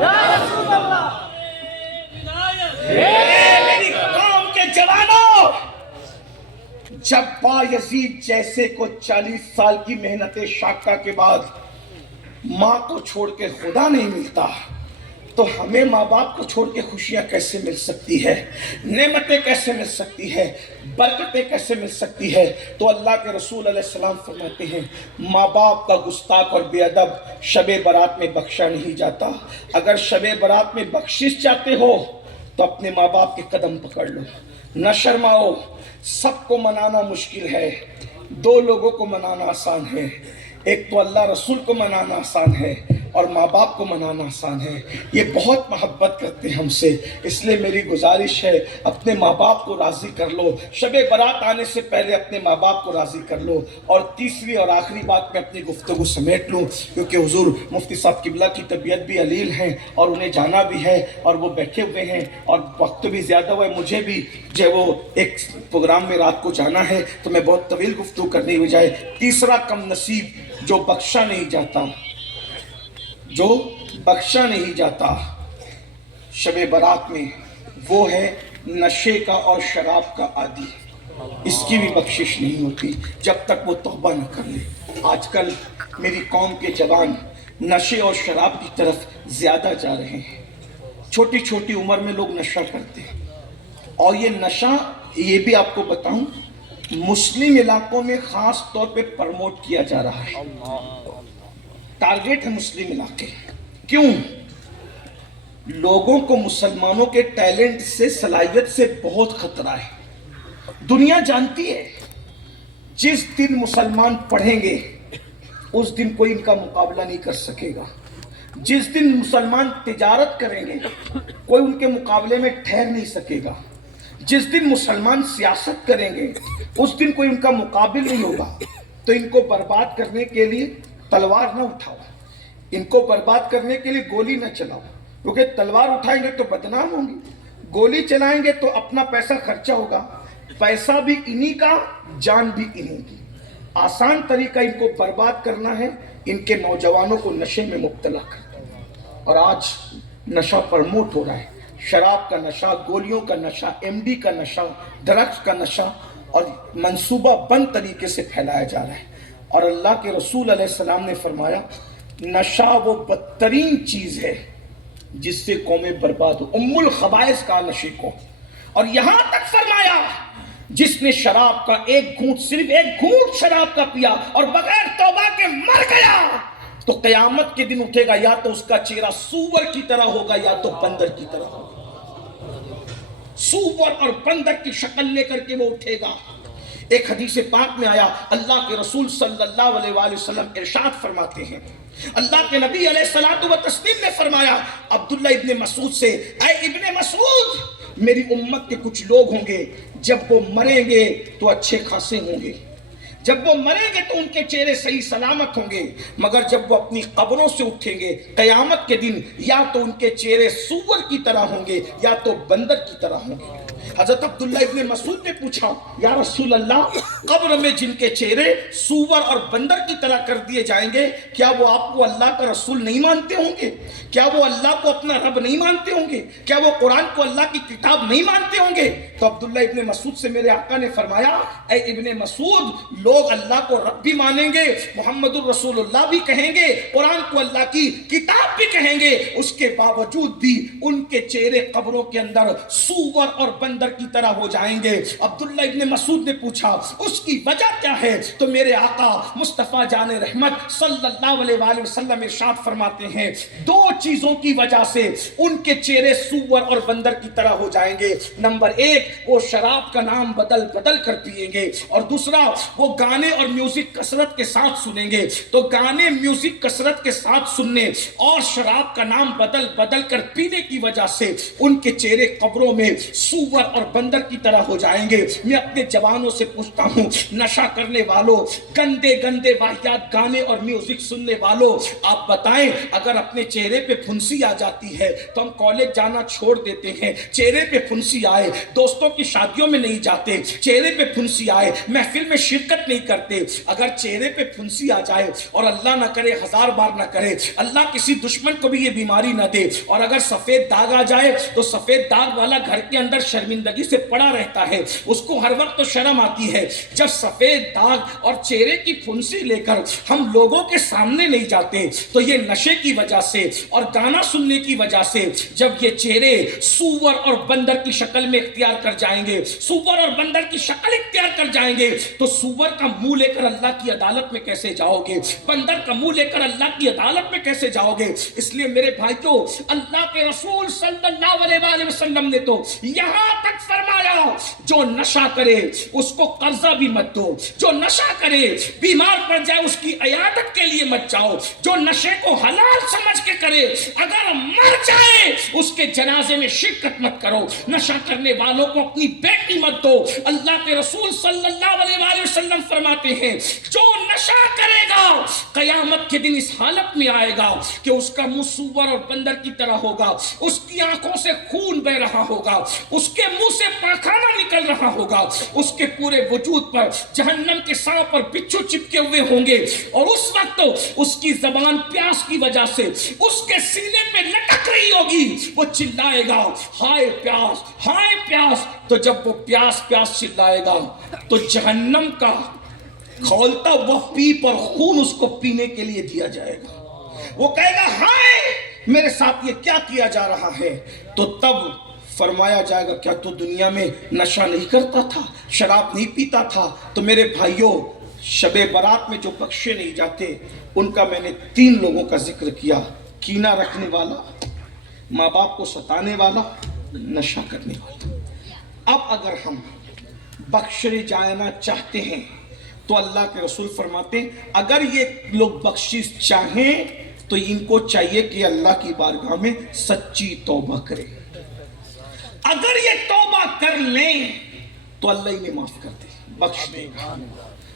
یا رسول اللہ۔ میری قوم کے جوانوں، جب بایزید جیسے کو 40 سال کی محنت شاقہ کے بعد ماں کو چھوڑ کے خدا نہیں ملتا، تو ہمیں ماں باپ کو چھوڑ کے خوشیاں کیسے مل سکتی ہے، نعمتیں کیسے مل سکتی ہے، برکتیں کیسے مل سکتی ہے؟ تو اللہ کے رسول علیہ السلام فرماتے ہیں ماں باپ کا گستاخ اور بے ادب شب برات میں بخشا نہیں جاتا۔ اگر شب برات میں بخشش چاہتے ہو تو اپنے ماں باپ کے قدم پکڑ لو، نہ شرماؤ۔ سب کو منانا مشکل ہے، دو لوگوں کو منانا آسان ہے، ایک تو اللہ رسول کو منانا آسان ہے اور ماں باپ کو منانا آسان ہے۔ یہ بہت محبت کرتے ہیں ہم سے، اس لیے میری گزارش ہے اپنے ماں باپ کو راضی کر لو، شب برات آنے سے پہلے اپنے ماں باپ کو راضی کر لو۔ اور تیسری اور آخری بات میں اپنی گفتگو سمیٹ لوں، کیونکہ حضور مفتی صاحب قبلہ کی طبیعت بھی علیل ہیں اور انہیں جانا بھی ہے اور وہ بیٹھے ہوئے ہیں اور وقت بھی زیادہ ہوا ہے، مجھے بھی جو وہ ایک پروگرام میں رات کو جانا ہے، تو میں بہت طویل گفتگو کرنے کی بجائے تیسرا کم نصیب جو بخشا نہیں جاتا، جو بخشا نہیں جاتا شب برات میں، وہ ہے نشے کا اور شراب کا عادی۔ اس کی بھی بخشش نہیں ہوتی جب تک وہ توبہ نہ کر لے۔ آج کل میری قوم کے جوان نشے اور شراب کی طرف زیادہ جا رہے ہیں، چھوٹی چھوٹی عمر میں لوگ نشہ کرتے ہیں، اور یہ نشہ، یہ بھی آپ کو بتاؤں، مسلم علاقوں میں خاص طور پہ پرموٹ کیا جا رہا ہے، ٹارگیٹ ہے مسلم علاقے۔ کیوں؟ لوگوں کو مسلمانوں کے ٹیلنٹ سے، صلاحیت سے بہت خطرہ ہے۔ دنیا جانتی ہے جس دن مسلمان پڑھیں گے اس دن کوئی ان کا مقابلہ نہیں کر سکے گا، جس دن مسلمان تجارت کریں گے کوئی ان کے مقابلے میں ٹھہر نہیں سکے گا، جس دن مسلمان سیاست کریں گے اس دن کوئی ان کا مقابل نہیں ہوگا۔ تو ان کو برباد کرنے کے لیے تلوار نہ اٹھاؤ، ان کو برباد کرنے کے لیے گولی نہ چلاؤ، کیونکہ تلوار اٹھائیں گے تو بدنام ہوں گی، گولی چلائیں گے تو اپنا پیسہ خرچہ ہوگا، پیسہ بھی انہی کا، جان بھی انہی کی۔ آسان طریقہ ان کو برباد کرنا ہے، ان کے نوجوانوں کو نشے میں مبتلا کرنا۔ اور آج نشہ پرموٹ ہو رہا ہے، شراب کا نشہ، گولیوں کا نشہ، ایم ڈی کا نشہ، ڈرگس کا نشہ، اور منصوبہ بند طریقے سے پھیلایا جا رہا ہے۔ اور اللہ کے رسول علیہ السلام نے فرمایا نشہ وہ بدترین چیز ہے جس سے قومیں برباد ہو، ام الخبائث کا نشے کو۔ اور یہاں تک فرمایا جس نے شراب کا ایک گھونٹ، صرف ایک گھونٹ شراب کا پیا اور بغیر توبہ کے مر گیا تو قیامت کے دن اٹھے گا، یا تو اس کا چہرہ سور کی طرح ہوگا یا تو بندر کی طرح ہوگا۔ سور اور بندر کی شکل لے کر کے وہ اٹھے گا۔ ایک حدیث پاک میں آیا، اللہ کے رسول صلی اللہ علیہ وآلہ وسلم ارشاد فرماتے ہیں، اللہ کے نبی علیہ الصلوۃ والتسلیم نے فرمایا عبداللہ ابن مسعود سے، اے ابن مسعود، میری امت کے کچھ لوگ ہوں گے جب وہ مریں گے تو اچھے خاصے ہوں گے، جب وہ مریں گے تو ان کے چہرے صحیح سلامت ہوں گے، مگر جب وہ اپنی قبروں سے اٹھیں گے قیامت کے دن یا تو ان کے چہرے سور کی طرح ہوں گے یا تو بندر کی طرح ہوں گے۔ حضرت عبداللہ ابن مسعود نے پوچھا یا رسول اللہ، قبر میں جن کے چہرے سور اور بندر کی طرح کر دیے جائیں گے، کیا وہ آپ کو اللہ کا رسول نہیں مانتے ہوں گے؟ کیا وہ اللہ کو اپنا رب نہیں مانتے ہوں گے؟ کیا وہ قرآن کو اللہ کی کتاب نہیں مانتے ہوں گے؟ تو عبداللہ ابن مسعود سے میرے آقا نے فرمایا، اے ابن مسعود، لوگ اللہ کو رب بھی مانیں گے، محمد الرسول اللہ بھی کہیں گے، قرآن کو اللہ کی کتاب بھی کہیں گے، اس کے باوجود بھی ان کے چہرے قبروں کے اندر سور اور بندر کی طرح ہو جائیں گے۔ عبداللہ ابن مسعود نے پوچھا اس کی وجہ کیا ہے؟ تو میرے آقا مصطفیٰ جان رحمت صلی اللہ علیہ وآلہ وسلم ارشاد فرماتے ہیں دو چیزوں کی وجہ سے ان کے چہرے سور اور بندر کی طرح ہو جائیں گے۔ نمبر ایک، وہ شراب کا نام بدل بدل کر پیئیں گے، اور دوسرا وہ گانے اور میوزک کثرت کے ساتھ سنیں گے۔ تو گانے میوزک کثرت کے ساتھ سننے اور شراب کا نام بدل بدل کر پینے کی وجہ سے ان کے چہرے قبروں میں سور اور بندر کی طرح ہو جائیں گے۔ میں اپنے جوانوں سے پوچھتا ہوں، نشہ کرنے والوں، گندے گندے واحد گانے اور میوزک سننے والوں، آپ بتائیں اگر اپنے چہرے پہ پھنسی آ جاتی ہے تو ہم کالج جانا چھوڑ دیتے ہیں۔ چہرے پہ پھنسی آئے دوستوں کی شادیوں میں نہیں جاتے، چہرے پہ پھنسی آئے محفل میں شرکت نہیں کرتے۔ اگر چہرے پہ پھنسی آ جائے، اور اللہ نہ کرے، ہزار بار نہ کرے، اللہ کسی دشمن کو بھی یہ بیماری نہ دے، اور اگر سفید داغ آ جائے تو سفید داغ والا گھر کے اندر شرمندگی سے پڑا رہتا ہے، اس کو ہر وقت تو شرم آتی ہے۔ جب سفید داغ اور چہرے کی پھنسی لے کر ہم لوگوں کے سامنے نہیں جاتے تو یہ نشے کی وجہ سے اور گانا سننے کی وجہ سے جب یہ چہرے سور اور بندر کی شکل میں اختیار کر جائیں گے، سور اور بندر کی شکل اختیار کر جائیں گے، تو سور کا منہ لے کر اللہ کی عدالت میں کیسے جاؤ گے؟ بندر کا منہ لے کر اللہ کی عدالت میں کیسے جاؤ گے؟ اس لیے میرے بھائیو، اللہ کے رسول صلی اللہ علیہ وسلم نے تو یہاں تک فرمایا جو نشہ کرے اس کو قرضہ بھی مت دو، جو نشہ کرے بیمار پڑ جائے اس کی عیادت کے لیے مت جاؤ، جو نشے کو حلال سمجھ کے کرے اگر مر جائے اس کے جنازے میں شرکت مت کرو۔ نشہ کرنے والوں کو اپنی بیٹی مت دو۔ اللہ کے رسول صلی اللہ علیہ وسلم فرماتے ہیں جو نشہ کرے گا قیامت کے دن اس حالت میں آئے گا کہ اس کا منہ سور اور بندر کی طرح ہوگا، اس کی آنکھوں سے خون بہ رہا ہوگا، اس کے منہ سے پاخانہ نکل رہا ہوگا، اس کے پورے وجود پر جہنم کے سانپ اور بچھو چپکے ہوئے ہوں گے، اور اس وقت اس کی زبان پیاس کی وجہ سے اس کے سینے پہ لٹک رہی ہوگی، وہ چلائے گا ہائے پیاس، ہائے پیاس۔ تو جب وہ پیاس پیاس چلائے گا تو جہنم کا کھولتا وہ پیپ اور خون اس کو پینے کے لیے دیا جائے گا۔ وہ کہے گا ہائے میرے ساتھ یہ کیا کیا جا رہا ہے؟ تو تب فرمایا جائے گا کیا تو دنیا میں نشہ نہیں کرتا تھا، شراب نہیں پیتا تھا؟ تو میرے بھائیوں، شب برات میں جو بخشے نہیں جاتے ان کا میں نے 3 لوگوں کا ذکر کیا: کینہ رکھنے والا، ماں باپ کو ستانے والا، نشہ کرنے والا۔ اب اگر ہم بخشے جانا چاہتے ہیں تو اللہ کے رسول فرماتے ہیں اگر یہ لوگ بخشش چاہیں تو ان کو چاہیے کہ اللہ کی بارگاہ میں سچی توبہ کریں۔ اگر یہ توبہ کر لیں تو اللہ انہیں معاف کر دے، بخش دے گا۔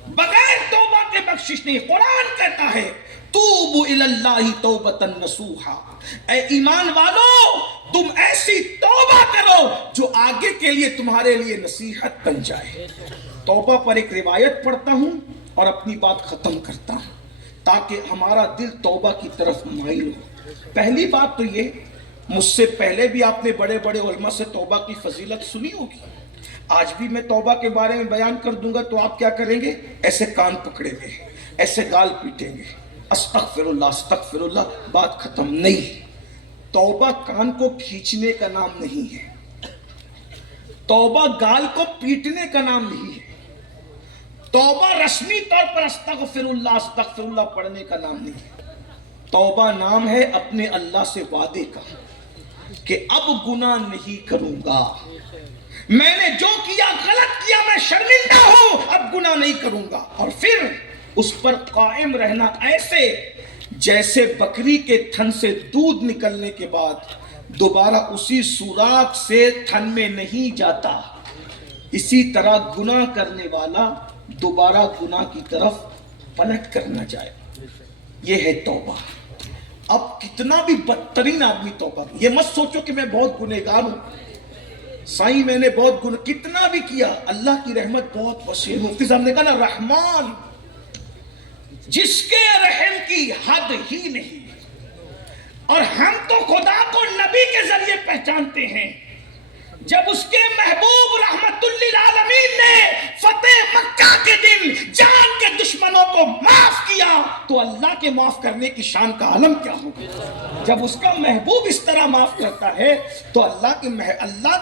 بغیر توبہ کے بخشش نہیں۔ قرآن کہتا ہے توبوا الی اللہ توبۃ نصوحا، اے ایمان والو تم ایسی توبہ کرو جو آگے کے لیے تمہارے لیے نصیحت بن جائے۔ توبہ پر ایک روایت پڑھتا ہوں اور اپنی بات ختم کرتا ہوں تاکہ ہمارا دل توبہ کی طرف مائل ہو۔ پہلی بات تو یہ، مجھ سے پہلے بھی آپ نے بڑے بڑے علماء سے توبہ کی فضیلت سنی ہوگی، آج بھی میں توبہ کے بارے میں بیان کر دوں گا تو آپ کیا کریں گے؟ ایسے کان پکڑے گے، ایسے گال پیٹیں گے، استغفر اللہ استغفر اللہ، بات ختم نہیں۔ توبہ کان کو کھینچنے کا نام نہیں ہے، توبہ گال کو پیٹنے کا نام نہیں ہے، توبہ رسمی طور پر استغفر اللہ پڑھنے کا نام نہیں ہے۔ توبہ نام ہے اپنے اللہ سے وعدے کا کہ اب گناہ نہیں کروں گا، میں نے جو کیا غلط کیا، میں شرمندہ ہوں، اب گناہ نہیں کروں گا، اور پھر اس پر قائم رہنا ایسے جیسے بکری کے تھن سے دودھ نکلنے کے بعد دوبارہ اسی سوراخ سے تھن میں نہیں جاتا، اسی طرح گناہ کرنے والا دوبارہ گناہ کی طرف پلٹ کر نہ جائے۔ یہ ہے توبہ۔ اب کتنا بھی بدترین آدمی توبہ، یہ مت سوچو کہ میں بہت گنہگار ہوں، سائیں میں نے بہت گناہ کتنا بھی کیا، اللہ کی رحمت بہت وسیع ہے۔ مفتی صاحب نے کہا نا رحمان جس کے رحم کی حد ہی نہیں، اور ہم تو خدا کو نبی کے ذریعے پہچانتے ہیں۔ جب اس کے محبوب رحمت للعالمین نے فتح مکہ کے دن جان کے دشمنوں کو معاف کیا تو اللہ کے معاف کرنے کی شان کا عالم کیا ہوگا؟ جب اس کا محبوب اس طرح معاف کرتا ہے تو اللہ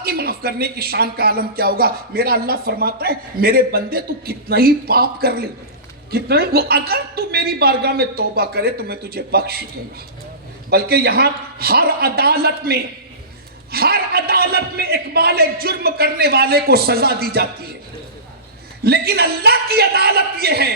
کی معاف کرنے کی شان کا عالم کیا ہوگا؟ میرا اللہ فرماتا ہے میرے بندے تو کتنا ہی پاپ کر لے، کتنا ہی وہ اگر تو میری بارگاہ میں توبہ کرے تو میں تجھے بخش دوں گا۔ بلکہ یہاں ہر عدالت میں اقبال جرم کرنے والے کو سزا دی جاتی ہے، لیکن اللہ کی عدالت یہ ہے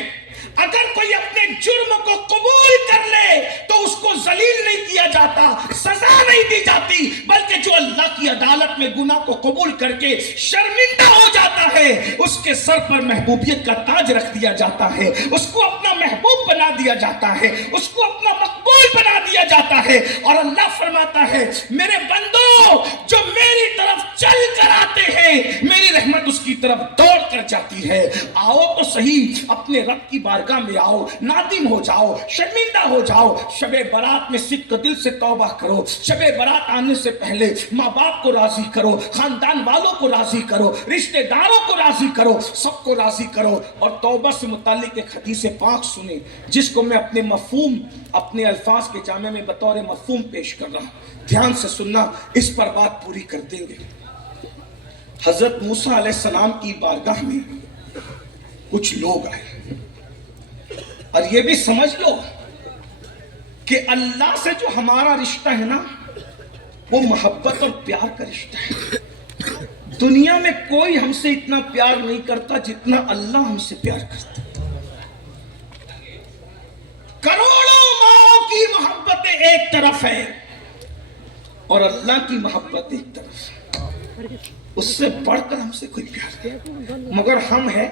اگر کوئی اپنے جرم کو قبول کر لے تو اس کو ذلیل نہیں کیا جاتا۔ جاتا, سزا نہیں دی جاتی, بلکہ جو اللہ کی عدالت میں گناہ کو قبول کر کے شرمندہ ہو جاتا ہے اس کے سر پر محبوبیت کا تاج رکھ دیا جاتا ہے, اس کو اپنا محبوب بنا دیا جاتا ہے, اس کو اپنا مقبول بنا دیا جاتا ہے. اور اللہ فرماتا ہے میرے بندو جو میری طرف چل کر آتے ہیں میری رحمت اس کی طرف دوڑ کر جاتی ہے. آؤ تو صحیح, اپنے رب کی بارگاہ میں آؤ, نادم ہو جاؤ, شرمندہ ہو جاؤ. شب برات میں صدق دل سے توبہ کرو, شب برات آنے سے پہلے ماں باپ کو راضی کرو, خاندان والوں کو راضی کرو, رشتہ داروں کو راضی کرو, سب کو راضی کرو. اور توبہ سے متعلق ایک حدیث پاک سنیں جس کو میں اپنے مفہوم, اپنے الفاظ کے جامع میں بطور مفہوم پیش کر رہا ہوں, دھیان سے سننا, اس پر بات پوری کر دیں گے. حضرت موسیٰ علیہ السلام کی بارگاہ میں کچھ لوگ آئے, اور یہ بھی سمجھ لو کہ اللہ سے جو ہمارا رشتہ ہے نا وہ محبت اور پیار کا رشتہ ہے. دنیا میں کوئی ہم سے اتنا پیار نہیں کرتا جتنا اللہ ہم سے پیار کرتا. کروڑوں ماؤں کی محبت ایک طرف ہے اور اللہ کی محبت ایک طرف ہے, اس سے بڑھ کر ہم سے کوئی پیار نہیں. مگر ہم ہیں,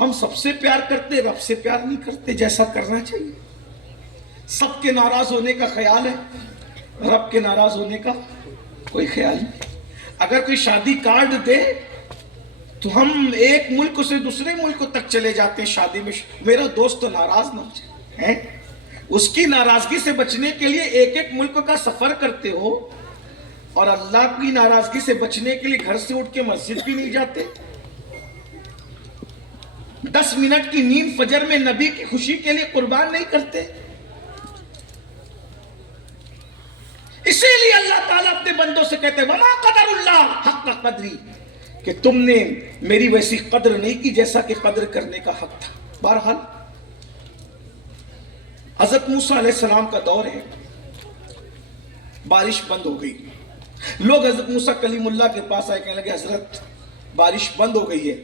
ہم سب سے پیار کرتے, رب سے پیار نہیں کرتے جیسا کرنا چاہیے. سب کے ناراض ہونے کا خیال ہے, رب کے ناراض ہونے کا کوئی خیال نہیں. اگر کوئی شادی کارڈ دے تو ہم ایک ملک سے دوسرے ملک تک چلے جاتے ہیں شادی میں, میرا دوست تو ناراض نہ ہو جائے. اس کی ناراضگی سے بچنے کے لیے ایک ایک ملک کا سفر کرتے ہو, اور اللہ کی ناراضگی سے بچنے کے لیے گھر سے اٹھ کے مسجد بھی نہیں جاتے. 10 منٹ کی نیند فجر میں نبی کی خوشی کے لیے قربان نہیں کرتے. اسی لیے اللہ تعالیٰ اپنے بندوں سے کہتے ہیں وما قدر اللہ حق قدری, کہ تم نے میری ویسی قدر نہیں کی جیسا کہ قدر کرنے کا حق تھا. بہرحال حضرت موسیٰ علیہ السلام کا دور ہے, بارش بند ہو گئی. لوگ حضرت موسیٰ کلیم اللہ کے پاس آئے, کہنے لگے حضرت بارش بند ہو گئی ہے,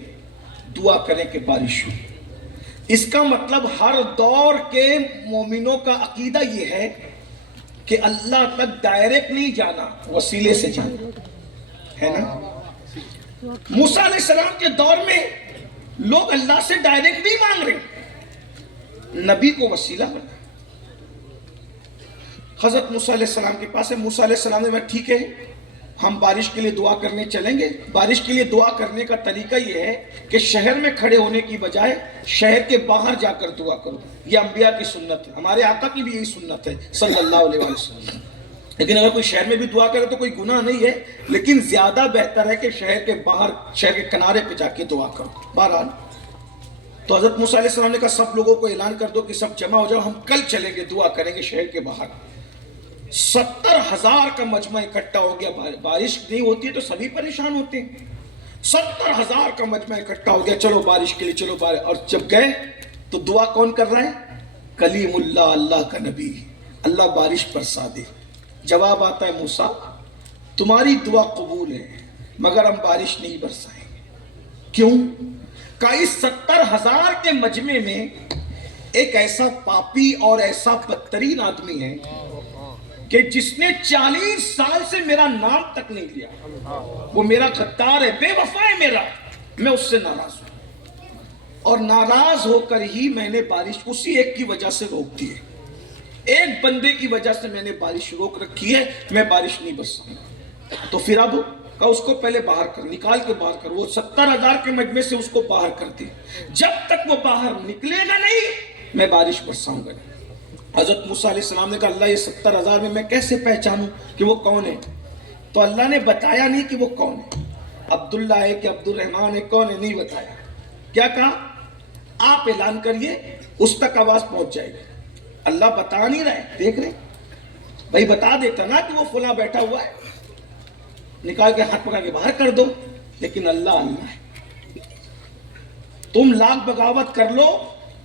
دعا کریں کہ بارش ہو. اس کا مطلب ہر دور کے مومنوں کا عقیدہ یہ ہے کہ اللہ تک ڈائریکٹ نہیں جانا, وسیلے سے جانا ہے نا. موسیٰ علیہ السلام کے دور میں لوگ اللہ سے ڈائریکٹ نہیں مانگ رہے, نبی کو وسیلہ بنا. حضرت موسیٰ علیہ السلام کے پاس ہے, موسیٰ علیہ السلام نے کہا ٹھیک ہے ہم بارش کے لیے دعا کرنے چلیں گے. بارش کے لیے دعا کرنے کا طریقہ یہ ہے کہ شہر میں کھڑے ہونے کی بجائے شہر کے باہر جا کر دعا کرو. یہ انبیاء کی سنت ہے, ہمارے آقا کی بھی یہی سنت ہے صلی اللہ علیہ وسلم. لیکن اگر کوئی شہر میں بھی دعا کرے تو کوئی گناہ نہیں ہے, لیکن زیادہ بہتر ہے کہ شہر کے باہر, شہر کے کنارے پہ جا کے دعا کرو. بہرحال تو حضرت موسیٰ علیہ السلام نے کہا سب لوگوں کو اعلان کر دو کہ سب جمع ہو جاؤ, ہم کل چلیں گے دعا کریں گے شہر کے باہر. 70,000 کا مجمع اکٹھا ہو گیا. بارش نہیں ہوتی ہے تو سبھی پریشان ہوتے ہیں. 70,000 کا مجمع اکٹھا ہو گیا, چلو بارش کے لیے چلو بارش. اور جب گئے تو دعا کون کر رہا ہے؟ کلیم اللہ, اللہ کا نبی. اللہ بارش برسا دے. جواب آتا ہے موسیٰ تمہاری دعا قبول ہے مگر ہم بارش نہیں برسائیں گے. کیوں؟ کہ اس 70,000 کے مجمع میں ایک ایسا پاپی اور ایسا بدترین آدمی ہے کہ جس نے 40 سال سے میرا نام تک نہیں لیا. وہ میرا غدار ہے, بے وفا ہے میرا, میں اس سے ناراض ہوں. اور ناراض ہو کر ہی میں نے بارش اسی ایک کی وجہ سے روک دی ہے. ایک بندے کی وجہ سے میں نے بارش روک رکھی ہے, میں بارش نہیں برساؤں. تو پھر اب کہا اس کو پہلے باہر کر, نکال کے باہر کر. وہ 70,000 کے مجمع سے اس کو باہر کر دی. جب تک وہ باہر نکلے گا نہیں میں بارش برساؤں گا. حضرت موسیٰ علیہ السلام نے کہا اللہ یہ 70,000 میں کیسے پہچانوں کہ وہ کون ہے؟ تو اللہ نے بتایا نہیں کہ وہ کون ہے. عبداللہ ہے کہ عبد الرحمن ہے, کون ہے نہیں بتایا. کیا کہا آپ اعلان کریے, اس تک آواز پہنچ جائے گی. اللہ بتا نہیں رہے, دیکھ رہے بھائی, بتا دیتا نا کہ وہ فلاں بیٹھا ہوا ہے, نکال کے ہاتھ پکڑ کے باہر کر دو. لیکن اللہ اللہ ہے. تم لاکھ بغاوت کر لو,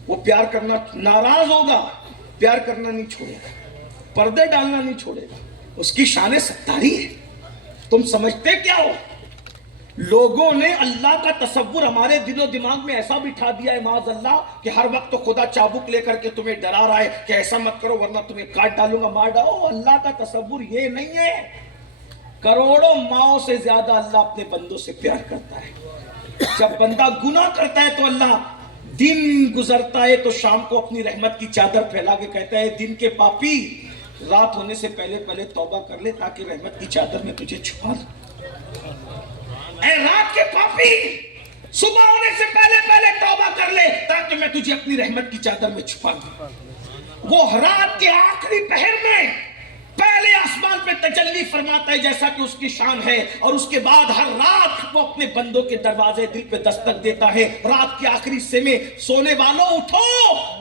وہ پیار کرنا ناراض ہوگا, پیار کرنا نہیں چھوڑے گا, پردے ڈالنا نہیں چھوڑے گا. اس کی شان ستاری ہے. تم سمجھتے کیا ہو لوگوں نے اللہ کا تصور ہمارے دل و دماغ میں ایسا بٹھا دیا ہے معاذ اللہ کہ ہر وقت تو خدا چابک لے کر کے تمہیں ڈرا رہا ہے کہ ایسا مت کرو ورنہ تمہیں کاٹ ڈالوں گا، مار ڈالو۔ اللہ کا تصور یہ نہیں ہے۔ کروڑوں ماؤں سے زیادہ اللہ اپنے بندوں سے پیار کرتا ہے۔ جب بندہ گناہ کرتا ہے تو اللہ دن گزرتا ہے تو شام کو اپنی رحمت کی چادر پھیلا کے کہتا ہے دن کے پاپی رات ہونے سے پہلے پہلے توبہ کر لے تاکہ رحمت کی چادر میں تجھے چھپا دوں۔ اے رات کے پاپی صبح ہونے سے پہلے پہلے توبہ کر لے تاکہ میں تجھے اپنی رحمت کی چادر میں چھپا دوں۔ وہ رات کے آخری پہر میں پہلے آسمان پہ تجلی فرماتا ہے جیسا کہ اس کی شان ہے، اور اس کے بعد ہر رات وہ اپنے بندوں کے دروازے دل پہ دستک دیتا ہے۔ رات کے آخری حصے میں سونے والوں اٹھو،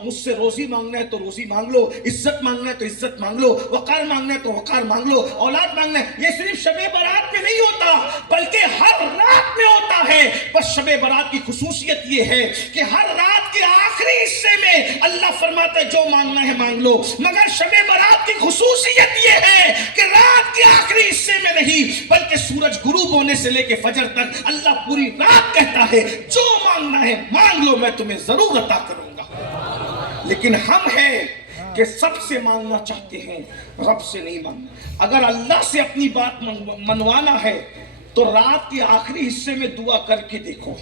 مجھ سے روزی مانگنا ہے تو روزی مانگ لو، عزت مانگنا ہے تو عزت مانگ لو، وقار مانگنا ہے تو وقار مانگ لو، اولاد مانگنا ہے۔ یہ صرف شب برات میں نہیں ہوتا بلکہ ہر رات میں ہوتا ہے۔ بس شب برات کی خصوصیت یہ ہے کہ ہر رات کے آخری حصے میں اللہ فرماتا ہے جو مانگنا ہے مانگ لو، مگر شب برات کی خصوصیت یہ ہے کہ رات کے آخری حصے میں نہیں بلکہ سورج غروب ہونے سے لے کے فجر تک اللہ پوری رات کہتا ہے جو مانگنا ہے مانگ لو، میں تمہیں ضرور عطا کروں گا۔ لیکن ہم ہیں کہ سب سے مانگنا چاہتے ہیں، رب سے نہیں مانگنا۔ اگر اللہ سے اپنی بات منوانا ہے تو رات کے آخری حصے میں دعا کر کے دیکھو۔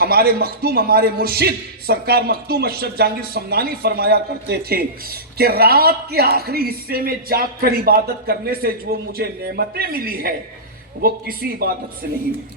ہمارے مختوم، ہمارے مرشد سرکار مختوم اشرف جہانگیر سمنانی فرمایا کرتے تھے کہ رات کے آخری حصے میں جاگ کر عبادت کرنے سے جو مجھے نعمتیں ملی ہے وہ کسی عبادت سے نہیں ملی۔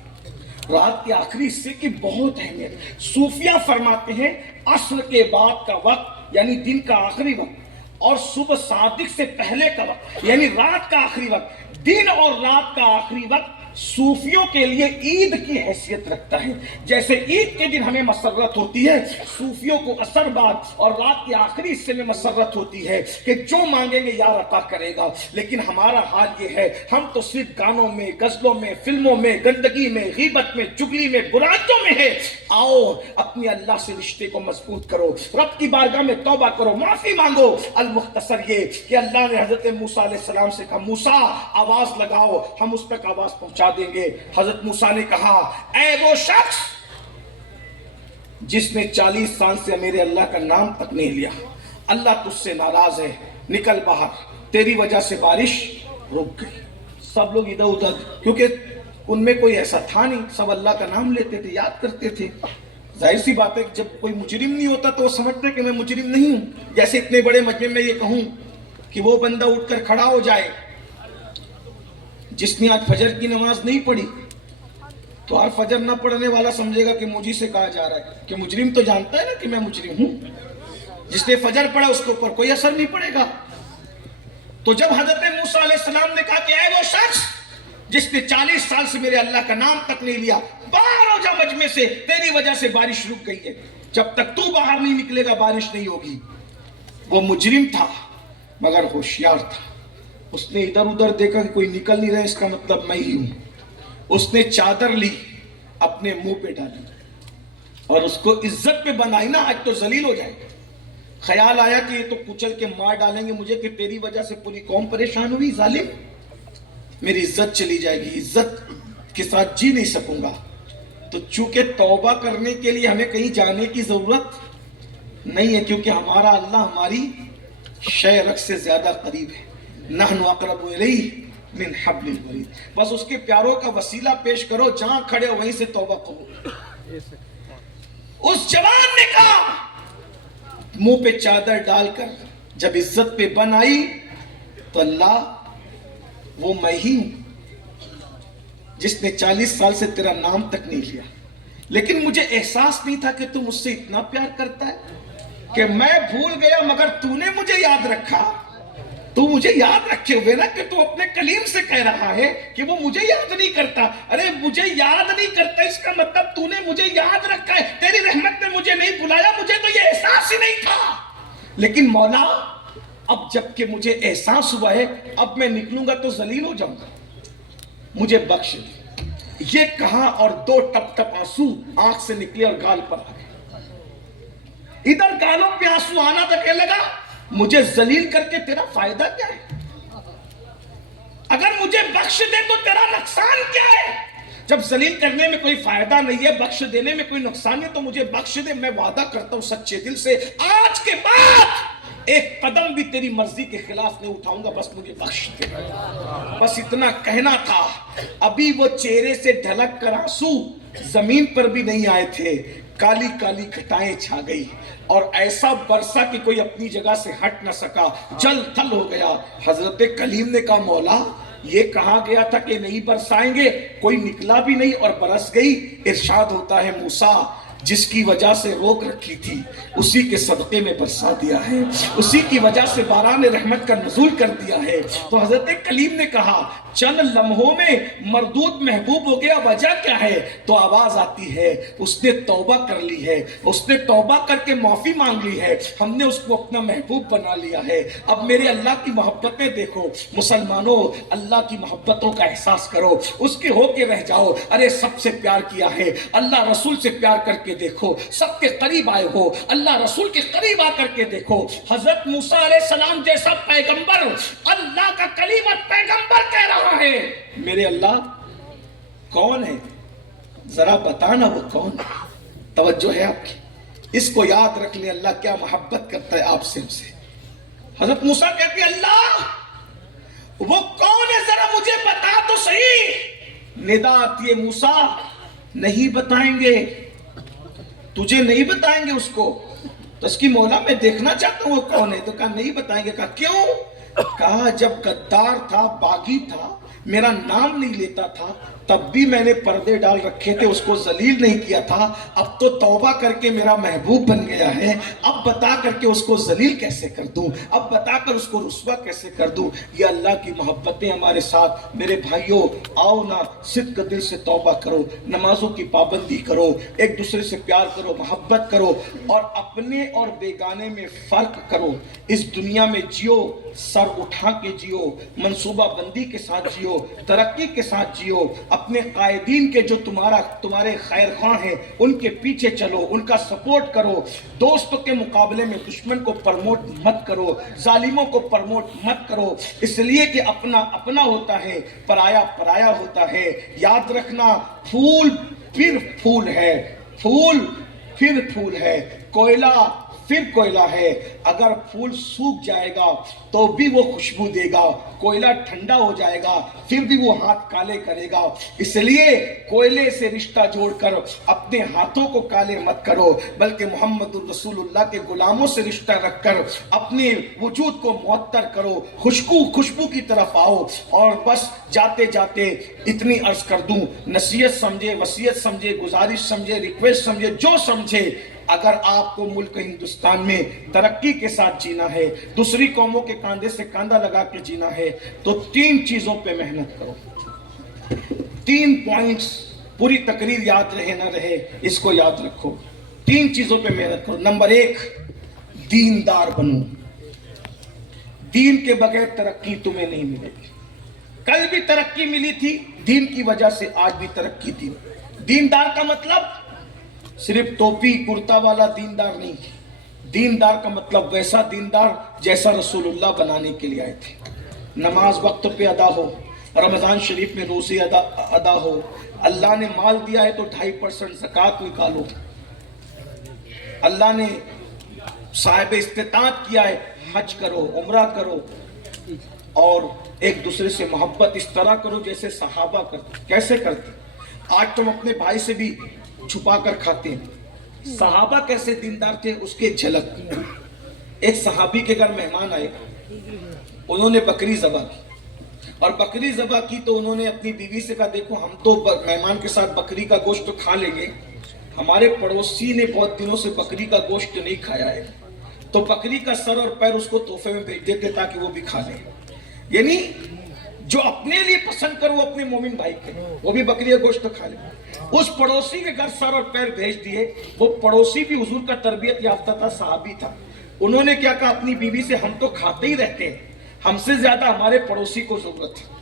رات کے آخری حصے کی بہت اہمیت۔ صوفیہ فرماتے ہیں عصر کے بعد کا وقت یعنی دن کا آخری وقت اور صبح صادق سے پہلے کا وقت یعنی رات کا آخری وقت، دن اور رات کا آخری وقت صوفیوں کے لیے عید کی حیثیت رکھتا ہے۔ جیسے عید کے دن ہمیں مسرت ہوتی ہے، صوفیوں کو عصر بعد اور رات کے آخری حصے میں مسرت ہوتی ہے کہ جو مانگیں گے یار عطا کرے گا۔ لیکن ہمارا حال یہ ہے، ہم تو صرف گانوں میں، غزلوں میں، فلموں میں، گندگی میں، غیبت میں، چگلی میں، برائیوں میں ہے۔ آؤ اپنے اللہ سے رشتے کو مضبوط کرو، رب کی بارگاہ میں توبہ کرو، معافی مانگو۔ المختصر یہ کہ اللہ نے حضرت موسیٰ علیہ السلام سے کہا موسیٰ آواز لگاؤ، ہم اس تک آواز پہنچا دیں گے۔ حضرت موسیٰ نے کہا اے وہ شخص جس نے 40 سال سے میرے اللہ کا نام تک نہیں لیا، اللہ تجھ سے ناراض ہے، نکل باہر، تیری وجہ سے بارش رک گئی۔ سب لوگ ادھر ادھر، کیونکہ ان میں کوئی ایسا تھا نہیں، سب اللہ کا نام لیتے تھے، یاد کرتے تھے۔ ظاہر سی بات ہے کہ جب کوئی مجرم نہیں ہوتا تو وہ سمجھتے کہ میں مجرم نہیں ہوں۔ جیسے اتنے بڑے مجمع میں یہ کہوں کہ وہ بندہ اٹھ کر کھڑا ہو جائے جس نے آج فجر کی نماز نہیں پڑھی، تو ہر فجر نہ پڑھنے والا سمجھے گا کہ مجھے سے کہا جا رہا ہے کہ مجرم تو جانتا ہے نا کہ میں مجرم ہوں۔ جس نے فجر پڑھا اس کے اوپر کوئی اثر نہیں پڑے گا۔ تو جب حضرت موسیٰ علیہ السلام نے کہا کہ اے وہ شخص جس نے 40 سال سے میرے اللہ کا نام تک نہیں لیا، باہر ہو جا مجمع سے، تیری وجہ سے بارش رک گئی ہے، جب تک تو باہر نہیں نکلے گا بارش نہیں ہوگی۔ وہ مجرم تھا مگر ہوشیار تھا، اس نے ادھر ادھر دیکھا کہ کوئی نکل نہیں رہا، اس کا مطلب میں ہی ہوں۔ اس نے چادر لی اپنے منہ پہ ڈالی اور اس کو عزت پہ بنائی نا، آج تو ذلیل ہو جائے گا۔ خیال آیا کہ یہ تو کچل کے مار ڈالیں گے مجھے کہ تیری وجہ سے پوری قوم پریشان ہوئی، ظالم میری عزت چلی جائے گی، عزت کے ساتھ جی نہیں سکوں گا۔ تو چونکہ توبہ کرنے کے لیے ہمیں کہیں جانے کی ضرورت نہیں ہے، کیونکہ ہمارا اللہ ہماری شعرک سے زیادہ قریب ہے۔ نحن اقرب الیہ من حبل الورید، بس اس کے پیاروں کا وسیلہ پیش کرو، جہاں کھڑے ہو وہیں سے توبہ کرو۔ اس جوان نے کہا، منہ پہ چادر ڈال کر جب عزت پہ بن آئی تو اللہ وہ میں ہی ہوں جس نے 40 سال سے تیرا نام تک نہیں لیا، لیکن مجھے احساس نہیں تھا کہ تم مجھ سے اتنا پیار کرتا ہے کہ میں بھول گیا، مگر تو نے مجھے یاد رکھا۔ تو مجھے یاد رکھے ہوئے نا کہ تو اپنے کلیم سے کہہ رہا ہے کہ وہ مجھے یاد نہیں کرتا۔ ارے مجھے یاد نہیں کرتا اس کا مطلب تو نے مجھے یاد رکھا ہے، تیری رحمت نے مجھے نہیں بلایا، مجھے تو یہ احساس ہی نہیں تھا۔ لیکن مولا اب جب کہ مجھے احساس ہوا ہے، اب میں نکلوں گا تو ذلیل ہو جاؤں گا، مجھے بخش دے۔ یہ کہا اور 2 ٹپ ٹپ آنسو آنکھ سے نکلے اور گال پر آ گئے۔ ادھر گالوں پہ آنسو آنا تو کہنے لگا مجھے ذلیل کر کے تیرا فائدہ کیا ہے؟ اگر مجھے بخش دے تو تیرا نقصان کیا ہے؟ جب ذلیل کرنے میں کوئی فائدہ نہیں ہے، بخش دینے میں کوئی نقصان ہے تو مجھے بخش دے، میں وعدہ کرتا ہوں سچے دل سے آج کے بعد ایک قدم بھی تیری مرضی کے خلاف نہیں اٹھاؤں گا، بس مجھے بخش دے۔ بس اتنا کہنا تھا۔ ابھی وہ چہرے سے ڈھلک کر آنسو زمین پر بھی نہیں آئے تھے، کالی کالی گھٹائیں چھا گئی اور ایسا برسا کہ کوئی اپنی جگہ سے ہٹ نہ سکا، جل تھل ہو گیا۔ حضرت کلیم نے کہا مولا یہ کہا گیا تھا کہ نہیں برسائیں گے، کوئی نکلا بھی نہیں اور برس گئی۔ ارشاد ہوتا ہے موسیٰ جس کی وجہ سے روک رکھی تھی اسی کے صدقے میں برسا دیا ہے، اسی کی وجہ سے باران رحمت کا نزول کر دیا ہے۔ تو حضرت کلیم نے کہا چند لمحوں میں مردود محبوب ہو گیا، وجہ کیا ہے؟ تو آواز آتی ہے اس نے توبہ کر لی ہے، اس نے توبہ کر کے معافی مانگ لی ہے، ہم نے اس کو اپنا محبوب بنا لیا ہے۔ اب میرے اللہ کی محبتیں دیکھو مسلمانوں، اللہ کی محبتوں کا احساس کرو، اس کے ہو کے رہ جاؤ۔ ارے سب سے پیار کیا ہے، اللہ رسول سے پیار کر کے دیکھو، سب کے قریب آئے ہو، اللہ رسول کے قریب آ کر کے دیکھو۔ حضرت موسیٰ علیہ السلام جیسا پیغمبر اللہ کا کلیم اور پیغمبر کہہ رہا ہے میرے اللہ کون ہے؟ ذرا بتانا وہ کون ہے؟ توجہ ہے آپ کی؟ اس کو یاد رکھ لیں اللہ کیا محبت کرتا ہے آپ سے ہم سے۔ حضرت موسیٰ کہتے ہیں اللہ وہ کون ہے ذرا مجھے بتا تو صحیح۔ ندا آتی ہے موسیٰ نہیں بتائیں گے، تجھے نہیں بتائیں گے اس کو۔ تو اس کی مولا میں دیکھنا چاہتا ہوں وہ کون ہے۔ تو کہا نہیں بتائیں گے۔ کہا کیوں؟ کہا جب غدار تھا، باغی تھا، میرا نام نہیں لیتا تھا، تب بھی میں نے پردے ڈال رکھے تھے، اس کو ذلیل نہیں کیا تھا۔ اب تو توبہ کر کے میرا محبوب بن گیا ہے، اب بتا کر کے اس کو ذلیل کیسے کر دوں، اب بتا کر اس کو رسوا کیسے کر دوں۔ یہ اللہ کی محبتیں ہمارے ساتھ۔ میرے بھائیوں آؤ نا صدق دل سے توبہ کرو، نمازوں کی پابندی کرو، ایک دوسرے سے پیار کرو، محبت کرو اور اپنے اور بیگانے میں فرق کرو۔ اس دنیا میں جیو، سر اٹھا کے جیو، منصوبہ بندی کے ساتھ جیو، ترقی کے ساتھ جیو، اپنے قائدین کے جو تمہارے خیر خواہ ہیں ان کے پیچھے چلو، ان کا سپورٹ کرو۔ دوستوں کے مقابلے میں دشمن کو پرموٹ مت کرو، ظالموں کو پرموٹ مت کرو، اس لیے کہ اپنا اپنا ہوتا ہے، پرایا پرایا ہوتا ہے۔ یاد رکھنا پھول پھر پھول ہے، پھول پھر پھول ہے، کوئلہ پھر کوئلہ ہے۔ اگر پھول سوکھ جائے گا تو بھی وہ خوشبو دے گا، کوئلہ ٹھنڈا ہو جائے گا پھر بھی وہ ہاتھ کالے کرے گا۔ اس لیے کوئلے سے رشتہ جوڑ کر اپنے ہاتھوں کو کالے مت کرو، بلکہ محمد الرسول اللہ کے غلاموں سے رشتہ رکھ کر اپنے وجود کو معطر کرو، خوشبو کی طرف آؤ۔ اور بس جاتے جاتے اتنی عرض کر دوں، نصیحت سمجھے، وصیت سمجھے، گزارش سمجھے، ریکویسٹ سمجھے، جو سمجھے، اگر آپ کو ملک ہندوستان میں ترقی کے ساتھ جینا ہے، دوسری قوموں کے کاندھے سے کاندھا لگا کے جینا ہے، تو 3 چیزوں پہ محنت کرو۔ 3 پوائنٹس، پوری تقریر یاد رہے نہ رہے اس کو یاد رکھو۔ 3 چیزوں پہ محنت کرو۔ نمبر 1 دیندار بنو۔ دین کے بغیر ترقی تمہیں نہیں ملے گی۔ کل بھی ترقی ملی تھی دین کی وجہ سے، آج بھی ترقی تھی۔ دیندار کا مطلب صرف ٹوپی کرتا والا دیندار نہیں، دیندار کا مطلب ویسا دیندار جیسا رسول اللہ بنانے کے لیے آئے تھے۔ نماز وقت پہ ادا ہو، رمضان شریف میں روزے ادا ہو، اللہ نے مال دیا ہے تو 2.5% زکوٰۃ نکالو، اللہ نے صاحب استطاعت کیا ہے حج کرو، عمرہ کرو، اور ایک دوسرے سے محبت اس طرح کرو جیسے صحابہ کرتے۔ کیسے کرتے؟ آج تم اپنے بھائی سے بھی چھپا کر کھاتے ہیں۔ صحابہ کیسے دیندار تھے اس کے جھلک۔ ایک صحابی کے گھر مہمان آئے، انہوں نے بکری ذبح کی، اور بکری ذبح کی تو انہوں نے اپنی بیوی سے کہا دیکھو ہم تو مہمان کے ساتھ بکری کا گوشت تو کھا لیں گے، ہمارے پڑوسی نے بہت دنوں سے بکری کا گوشت نہیں کھایا ہے، تو بکری کا سر اور پیر اس کو تحفے میں بھیج دیتے تاکہ وہ بھی کھا لیں۔ یعنی جو اپنے لیے پسند کرو اپنے مومن بھائی کے، وہ بھی بکری کا گوشت کھا لے۔ اس پڑوسی کے گھر سر اور پیر بھیج دیے۔ وہ پڑوسی بھی حضور کا تربیت یافتہ تھا، صحابی تھا۔ انہوں نے کیا کہا اپنی بیوی سے، ہم تو کھاتے ہی رہتے ہیں، ہم سے زیادہ ہمارے پڑوسی کو ضرورت ہے۔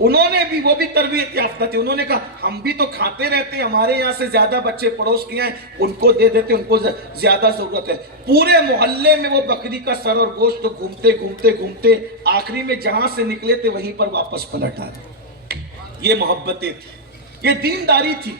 انہوں نے بھی، وہ بھی تربیت یافتہ تھے، انہوں نے کہا ہم بھی تو کھاتے رہتے ہیں، ہمارے یہاں سے زیادہ بچے پڑوس کے ہیں، ان کو دے دیتے، ان کو زیادہ ضرورت ہے۔ پورے محلے میں وہ بکری کا سر اور گوشت گھومتے گھومتے گھومتے آخری میں جہاں سے نکلے تھے وہیں پر واپس پلٹ آئے۔ یہ محبتیں تھی، یہ دینداری تھی.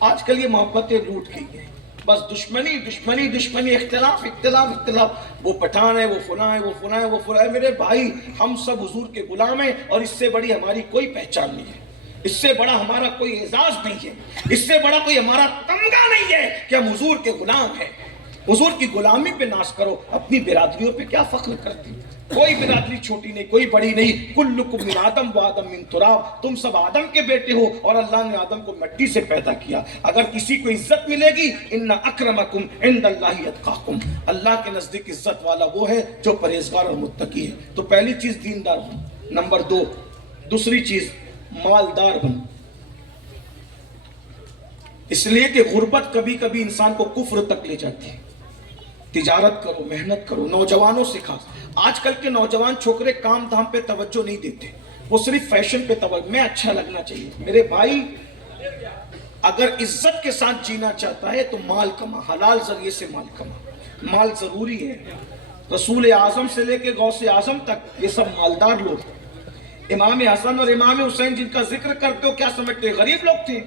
آج کل یہ محبتیں روٹ گئی ہیں. بس دشمنی دشمنی دشمنی، اختلاف اختلاف اختلاف. وہ پٹھان ہے، وہ فلاں ہے، وہ فلاں ہے، وہ فلاں ہے. میرے بھائی ہم سب حضور کے غلام ہیں، اور اس سے بڑی ہماری کوئی پہچان نہیں ہے، اس سے بڑا ہمارا کوئی اعزاز نہیں ہے، اس سے بڑا کوئی ہمارا تمغہ نہیں ہے کہ ہم حضور کے غلام ہیں. حضور کی غلامی پہ ناز کرو، اپنی برادریوں پہ کیا فخر کرتی؟ کوئی برادری چھوٹی نہیں، کوئی بڑی نہیں. کلکم من آدم و آدم من تراب. تم سب آدم کے بیٹے ہو، اور اللہ نے آدم کو مٹی سے پیدا کیا. اگر کسی کو عزت ملے گی، ان اکرمکم عند اللہ اتقاکم. اللہ کے نزدیک عزت والا وہ ہے جو پرہیزگار اور متقی ہے. تو پہلی چیز دیندار بن. نمبر 2، دوسری چیز مالدار بن. اس لیے کہ غربت کبھی کبھی انسان کو کفر تک لے جاتی ہے. تجارت کرو، محنت کرو. نوجوانوں سے خاص، آج کل کے نوجوان چھوکرے کام دھام پہ توجہ نہیں دیتے، وہ صرف فیشن پہ توجہ. میں اچھا لگنا چاہیے. میرے بھائی اگر عزت کے ساتھ جینا چاہتا ہے تو مال کما، حلال ذریعے سے مال کما. مال ضروری ہے. رسول اعظم سے لے کے غوث اعظم تک یہ سب مالدار لوگ. امام حسن اور امام حسین جن کا ذکر کرتے ہو، کیا سمجھتے؟ غریب لوگ تھے.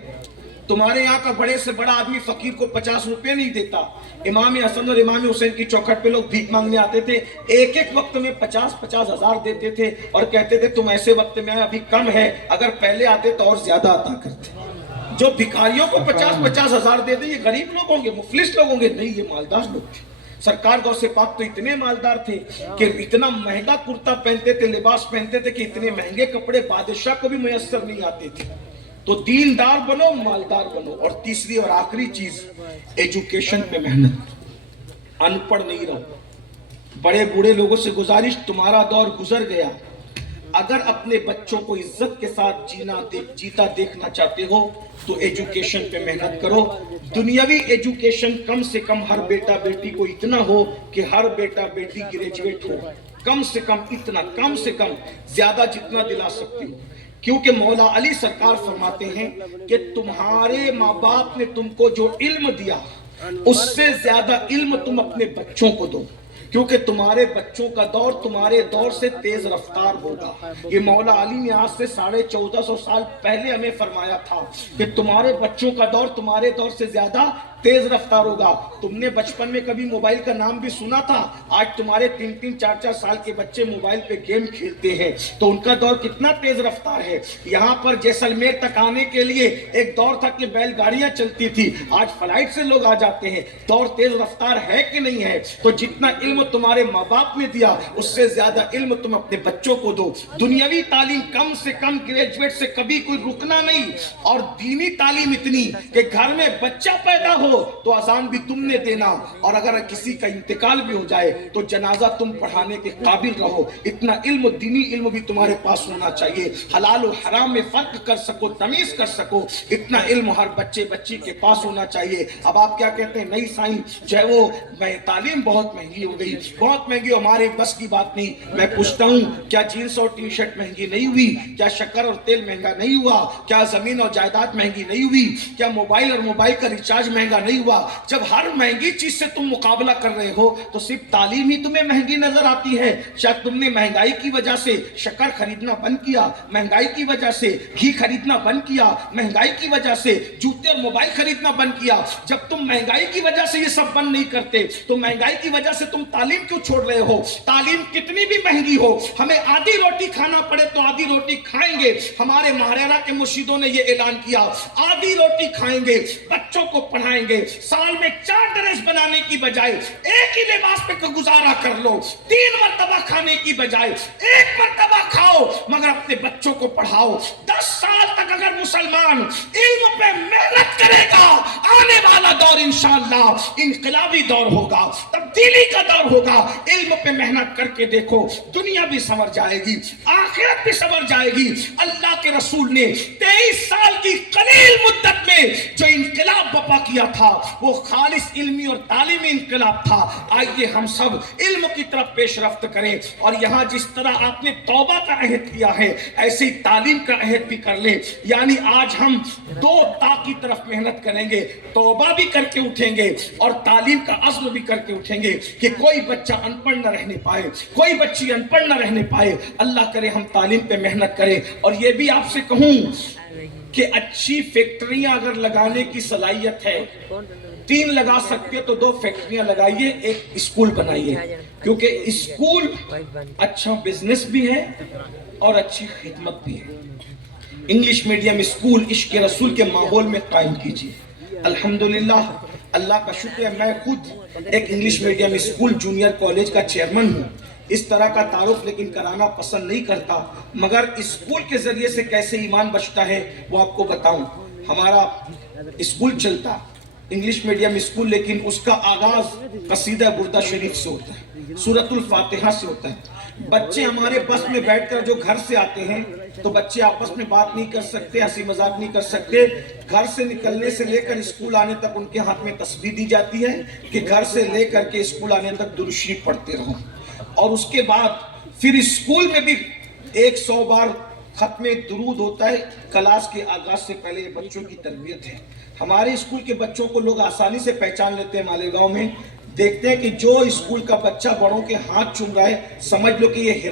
تمہارے یہاں کا بڑے سے بڑا آدمی فقیر کو 50 روپے نہیں دیتا. امام حسن اور امام حسین کی چوکھٹ پہ لوگ بھیک مانگنے آتے تھے. ایک ایک وقت میں 50 ہزار دیتے تھے، اور کہتے تھے تم ایسے وقت میں ابھی کم ہے، اگر پہلے آتے تو اور زیادہ عطا کرتے. جو بھکاریوں کو 50 ہزار دیتے یہ غریب لوگ ہوں گے، مفلس لوگ ہوں گے؟ نہیں، یہ مالدار لوگ تھے. سرکار غوث پاک تو اتنے مالدار تھے کہ اتنا مہنگا کرتا پہنتے تھے، لباس پہنتے تھے کہ اتنے مہنگے کپڑے بادشاہ کو بھی میسر نہیں آتے تھے. تو دیندار بنو، مالدار بنو. اور تیسری اور آخری چیز ایجوکیشن پہ محنت. ان پڑھ نہیں رہو. بڑے بوڑھے لوگوں سے گزارش، تمہارا دور گزر گیا. اگر اپنے بچوں کو عزت کے ساتھ جیتا دیکھنا چاہتے ہو تو ایجوکیشن پہ محنت کرو. دنیاوی ایجوکیشن کم سے کم ہر بیٹا بیٹی کو اتنا ہو کہ ہر بیٹا بیٹی گریجویٹ ہو. کم سے کم اتنا، کم سے کم، زیادہ جتنا دلا سکتے ہو. کیونکہ مولا علی سرکار فرماتے ہیں کہ تمہارے ماں باپ نے تم کو جو علم دیا اس سے زیادہ علم تم اپنے بچوں کو دو، کیونکہ تمہارے بچوں کا دور تمہارے دور سے تیز رفتار ہوگا. یہ مولا علی نے آج سے 1450 سال پہلے ہمیں فرمایا تھا کہ تمہارے بچوں کا دور تمہارے دور سے زیادہ تیز رفتار ہوگا. تم نے بچپن میں کبھی موبائل کا نام بھی سنا تھا؟ آج تمہارے 3 4 سال کے بچے موبائل پہ گیم کھیلتے ہیں. تو ان کا دور کتنا تیز رفتار ہے. یہاں پر جیسلمیر تک آنے کے لیے ایک دور تھا کہ بیل گاڑیاں چلتی تھی، آج فلائٹ سے لوگ آ جاتے ہیں. دور تیز رفتار ہے کہ نہیں ہے؟ تو جتنا علم تمہارے ماں باپ نے دیا اس سے زیادہ علم تم اپنے بچوں کو دو. دنیاوی تعلیم کم سے کم گریجویٹ سے کبھی کوئی رکنا نہیں، اور دینی تعلیم اتنی کہ گھر میں بچہ پیدا ہو تو اذان بھی تم نے دینا، اور اگر کسی کا انتقال بھی ہو جائے تو جنازہ تم پڑھانے کے قابل رہو. اتنا علم، دینی علم بھی تمہارے پاس ہونا چاہیے. حلال و حرام میں فرق کر سکو، تمیز کر سکو، اتنا علم ہر بچے بچی کے پاس ہونا چاہیے. اب آپ کیا کہتے ہیں؟ نہیں سائنس جو ہے وہ تعلیم بہت مہنگی ہو گئی، بہت مہنگی، ہمارے بس کی بات نہیں. میں پوچھتا ہوں، کیا جینس اور ٹی شرٹ مہنگی نہیں ہوئی؟ کیا شکر اور تیل مہنگا نہیں ہوا؟ کیا زمین اور جائیداد مہنگی نہیں ہوئی؟ کیا موبائل اور موبائل کا ریچارج مہنگا نہیں ہوا؟ جب ہر مہنگی چیز سے تم مقابلہ کر رہے ہو تو صرف تعلیم ہی تمہیں مہنگی نظر آتی ہے. شاید تم نے مہنگائی کی وجہ سے شکر خریدنا بند کیا، مہنگائی کی وجہ سے گھی خریدنا بند کیا، مہنگائی کی وجہ سے جوتے اور موبائل خریدنا بند کیا. جب تم مہنگائی کی وجہ سے یہ سب بند نہیں کرتے تو مہنگائی کی وجہ سے تم تعلیم کیوں چھوڑ رہے ہو؟ تعلیم کتنی بھی مہنگی ہو، ہمیں آدھی روٹی کھانا پڑے تو آدھی روٹی کھائیں گے. ہمارے ماہرہ کے مرشدوں نے یہ اعلان کیا، آدھی روٹی کھائیں گے، بچوں کو پڑھائیں گے. سال میں 4 ڈریس بنانے کی بجائے ایک ہی لباس پہ گزارا کر لو. 3 مرتبہ کھانے کی بجائے 1 مرتبہ کھاؤ، مگر اپنے بچوں کو پڑھاؤ. 10 سال تک اگر مسلمان علم پہ محنت کرے گا، آنے والا دور انشاءاللہ انقلابی دور ہوگا، تبدیلی کا دور ہوگا. علم پہ محنت کر کے دیکھو، دنیا بھی سنور جائے گی، آخرت بھی سنور جائے گی. اللہ کے رسول نے 23 سال کی قلیل مدت میں جو انقلاب برپا کیا تھا وہ خالص علمی اور تعلیمی انقلاب تھا. آئیے ہم سب علم کی طرف پیش رفت کریں، اور یہاں جس طرح آپ نے توبہ کا عہد کیا ہے ایسے ہی تعلیم کا عہد بھی کر لیں. یعنی آج ہم 2 تا کی طرف محنت کریں گے، توبہ بھی کر کے اٹھیں گے اور تعلیم کا عزم بھی کر کے اٹھیں گے کہ کوئی بچہ ان پڑھ نہ رہنے پائے، کوئی بچی ان پڑھ نہ رہنے پائے. اللہ کرے ہم تعلیم پہ محنت کریں. اور یہ بھی آپ سے کہوں کہ اچھی فیکٹریاں اگر لگانے کی صلاحیت ہے 3 لگا سکتے تو 2 فیکٹریاں لگائیے، ایک اسکول بنائیے، کیونکہ اسکول اچھا بزنس بھی ہے اور اچھی خدمت بھی ہے۔ انگلش میڈیم اسکول عشق رسول کے ماحول میں قائم کیجیے۔ الحمدللہ اللہ کا شکر ہے، میں خود ایک English medium school junior college کا چیئرمین ہوں۔ اس طرح کا تعارف لیکن کرانا پسند نہیں کرتا، مگر اسکول کے ذریعے سے کیسے ایمان بچتا ہے وہ آپ کو بتاؤں۔ ہمارا اسکول چلتا انگلش میڈیم اسکول، لیکن اس کا آغاز قصیدہ بردہ شریف سے ہوتا ہے، سورۃ الفاتحہ سے ہوتا ہے۔ بچے ہمارے بس میں بیٹھ کر جو گھر سے آتے ہیں تو بچے آپس میں بات نہیں کر سکتے، ہنسی مذاق نہیں کر سکتے۔ گھر سے نکلنے سے لے کر اسکول آنے تک ان کے ہاتھ میں تسبیح دی جاتی ہے کہ گھر سے لے کر کے اسکول آنے تک درود شریف پڑھتے رہو، اور اس کے بعد پھر اسکول میں بھی 100 بار ختم درود ہوتا ہے کلاس کے آغاز سے پہلے۔ یہ بچوں کی تربیت ہے۔ ہمارے اسکول کے بچوں کو لوگ آسانی سے پہچان لیتے ہیں۔ مالیگاؤں میں دیکھتے ہیں کہ جو اسکول کا بچہ بڑوں کے ہاتھ چوم رہا ہے سمجھ لو کہ یہ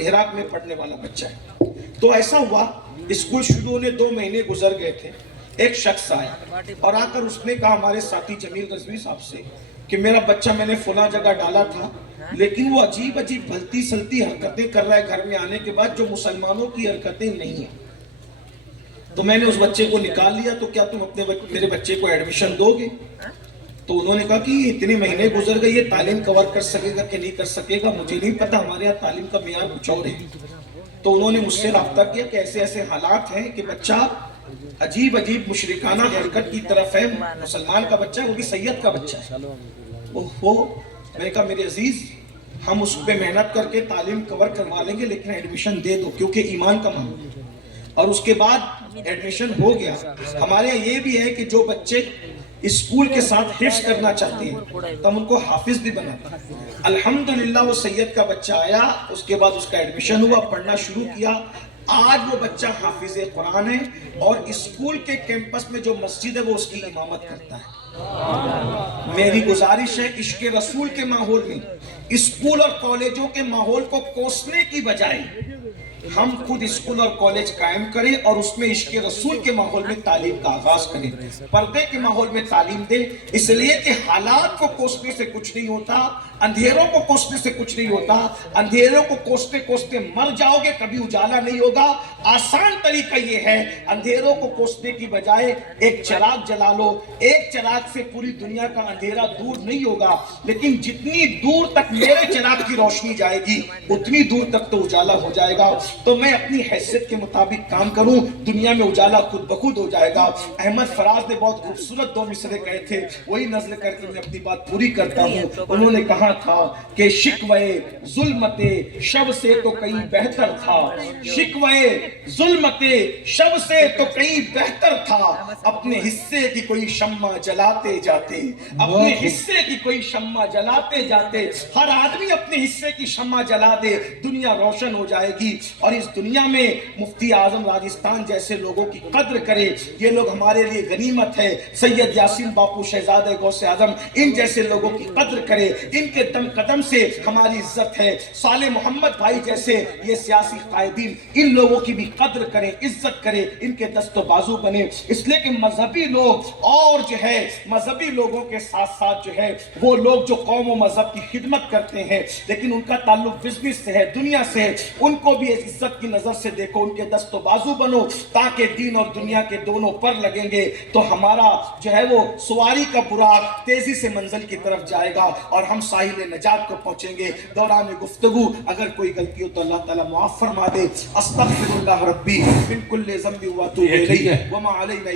ہراق میں پڑھنے والا بچہ ہے۔ تو ایسا ہوا، اسکول شروع ہونے 2 مہینے گزر گئے تھے، ایک شخص آیا اور آ کر اس نے کہا ہمارے ساتھی جمیل رضوی صاحب سے کہ میرا بچہ میں نے فلاں جگہ ڈالا تھا، لیکن وہ عجیب عجیب بھلتی سلتی حرکتیں کر رہا ہے گھر میں آنے کے بعد، جو مسلمانوں کی حرکتیں نہیں ہیں۔ تو میں نے اس بچے کو نکال لیا، تو کیا تم میرے بچے کو ایڈمیشن دو گے؟ تو انہوں نے کہا کہ اتنے مہینے گزر گئے، یہ تعلیم کور کر سکے گا کہ نہیں کر سکے گا مجھے نہیں پتا، ہمارے یہاں تعلیم کا معیار کچھ اور ہے۔ تو انہوں نے مجھ سے رابطہ کیا کہ ایسے ایسے حالات ہیں کہ بچہ عجیب عجیب مشرکانہ حرکت کی طرف ہے، مسلمان کا بچہ ہے، وہ بھی سید کا بچہ ہے۔ میں نے کہا میرے عزیز ہم اس پہ محنت کر کے تعلیم کور کروا لیں گے، لیکن ایڈمیشن دے دو کیونکہ ایمان کا معاملہ ہے۔ اور اس کے بعد ایڈمیشن ہو گیا۔ ہمارے یہاں یہ بھی ہے کہ جو بچے اسکول کے ساتھ حفظ کرنا چاہتے ہیں تو ہم ان کو حافظ بھی بناتے ہیں۔ الحمدللہ وہ سید کا بچہ آیا، اس کے بعد اس کا ایڈمیشن ہوا، پڑھنا شروع کیا۔ آج وہ بچہ حافظ قرآن ہے اور اسکول کے کیمپس میں جو مسجد ہے وہ اس کی امامت کرتا ہے۔ میری گزارش ہے عشق رسول کے ماحول میں اسکول اور کالجوں کے ماحول کو کوسنے کی بجائے ہم خود اسکول اور کالج قائم کریں اور اس میں عشق رسول کے ماحول میں تعلیم کا آغاز کریں، پردے کے ماحول میں تعلیم دیں، اس لیے کہ حالات کو کوسنے سے کچھ نہیں ہوتا، اندھیروں کو کوسنے سے کچھ نہیں ہوتا۔ اندھیروں کو کوستے کوستے مر جاؤ گے، کبھی اجالا نہیں ہوگا۔ آسان طریقہ یہ ہے، اندھیروں کو کوسنے کی بجائے ایک چراغ جلا لو۔ ایک چراغ سے پوری دنیا کا اندھیرا دور نہیں ہوگا، لیکن جتنی دور تک میرے چراغ کی روشنی جائے گی اتنی دور تک تو اجالا ہو جائے گا۔ تو میں اپنی حیثیت کے مطابق کام کروں، دنیا میں اجالا خود بخود ہو جائے گا۔ احمد فراز نے بہت خوبصورت 2 مصرے کہے تھے، وہی نظر کر کے میں اپنی بات پوری کرتا ہوں۔ انہوں نے کہا تھا کہ شکوے ظلمت شب سے تو کہیں بہتر تھا، شکوے ظلمت شب سے تو کہیں بہتر تھا، اپنے حصے کی کوئی شمع جلاتے جاتے، اپنے حصے کی کوئی شمع جلاتے جاتے۔ ہر آدمی اپنے حصے کی شمع جلا دے، دنیا روشن ہو جائے گی۔ اور اس دنیا میں مفتی اعظم راجستھان جیسے لوگوں کی قدر کرے، یہ لوگ ہمارے لیے غنیمت ہے۔ سید یاسین باپو شہزادہ غوث اعظم، ان جیسے لوگوں کی قدر کرے، ان کے دم قدم سے ہماری عزت ہے۔ صالح محمد بھائی جیسے یہ سیاسی قائدین، ان لوگوں کی بھی قدر کریں، عزت کریں، ان کے دست و بازو بنے۔ اس لیے کہ مذہبی لوگ اور جو ہے مذہبی لوگوں کے ساتھ ساتھ جو ہے وہ لوگ جو قوم و مذہب کی خدمت کرتے ہیں لیکن ان کا تعلق بزنس سے ہے، دنیا سے ہے، ان کو بھی عزت کی نظر سے دیکھو، ان کے دست و بازو بنو، تاکہ دین اور دنیا کے دونوں پر لگیں گے تو ہمارا جو ہے وہ سواری کا براق تیزی سے منزل کی طرف جائے گا اور ہم ساحل نجات کو پہنچیں گے۔ دوران گفتگو اگر کوئی غلطی ہو تو اللہ تعالیٰ معاف فرما دے۔ استغفر اللہ ربی من کل ذنب و اتوب الیہ وما علینا